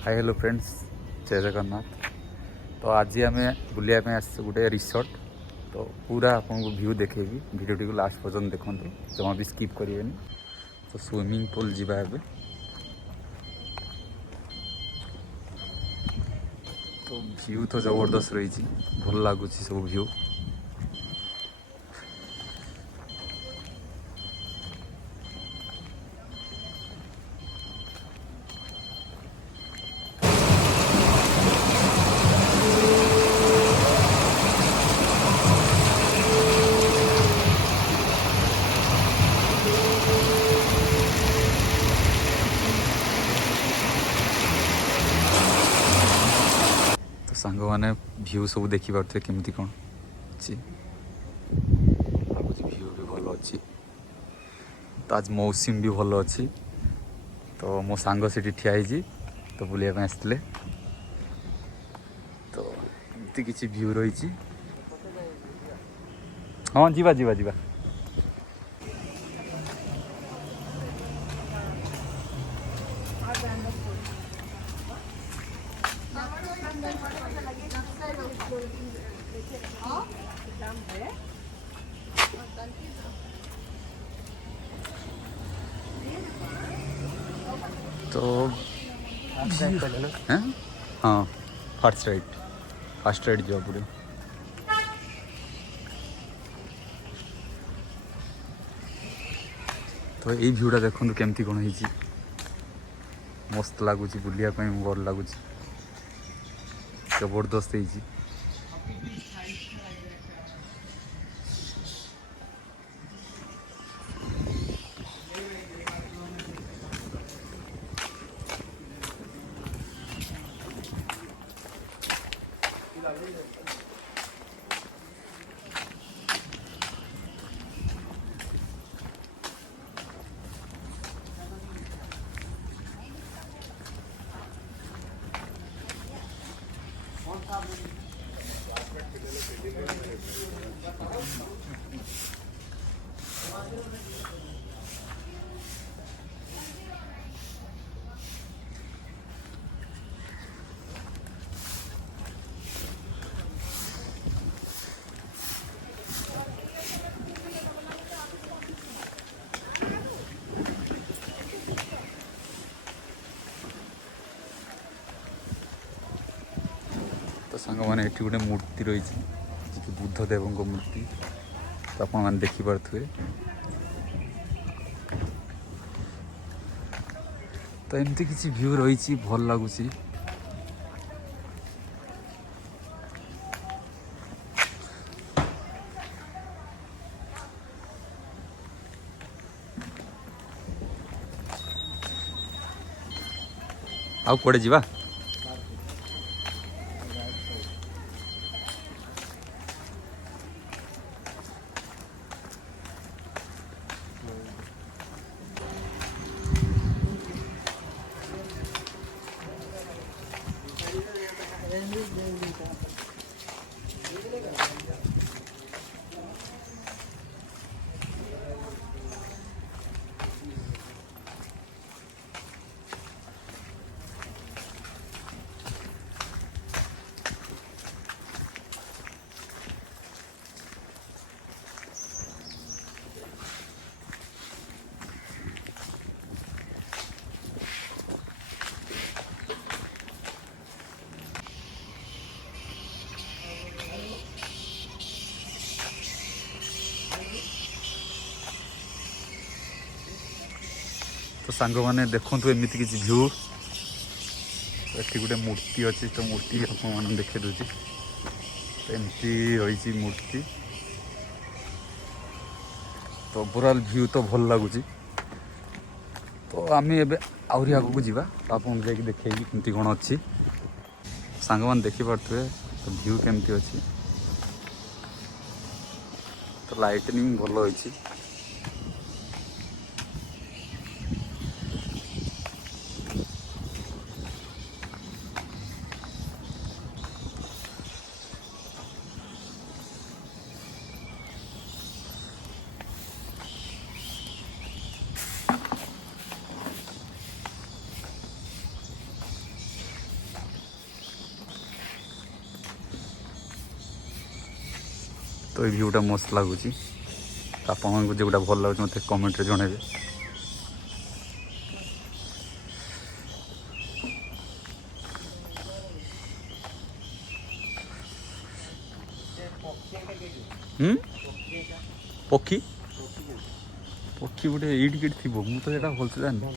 Hi hello friends, जय जगन्नाथ। तो आज आम बुलाया आस गोटे रिसोर्ट। तो पूरा आपको व्यू देखेबी, भिडियोटी को लास्ट पर्यटन देखो, जमा भी स्किप करें। तो स्विमिंग पूल जावा एबे। तो व्यू तो जबरदस्त रही, भल लगुच सब व्यू। तो सांग मैंने व्यू सब देखी पारे केमती कौन अच्छी लगुच, व्यू भी भल अच्छी। तो आज मौसम भी भल अच्छी। तो मो सांग से ठिया तो बुलाया आसते। तो एमती किसी व्यू रही। हाँ जीवा जीवा जीवा। तो हैं? हाँ फास्ट राइड जावा पूरे। तो ये भ्यूटा देखो केमती कौन है, मस्त लगुच, बुलिया भल लगुच, जबरदस्त है। तो सांग मैंने ये गोटे मूर्ति रही, जी बुद्धदेव मूर्ति। तो आप देखिपे। तो एमती किसी व्यू रही, भल लगुच। आउ कड़े जीवा। तो सांग मैंने देखु एमती किसी व्यू। ये गोटे मूर्ति अच्छी, तो मूर्ति आप देखे दूसरी। तो एमती रही मूर्ति। तो ओवरऑल व्यू तो भल लगुच। तो आम ए आहरी आगू जावा, आप देखे कमी कौन अच्छी। सांग मैंने देखिपे तो व्यू केमती अच्छी। तो लाइटनिंग भल होती। तो ये भ्यूटा मस्त लगुच आपको जोटा भल लगे मत कमेंट जनइबे। पक्षी पक्षी गोटे ये थी मुझे भलसे जानी।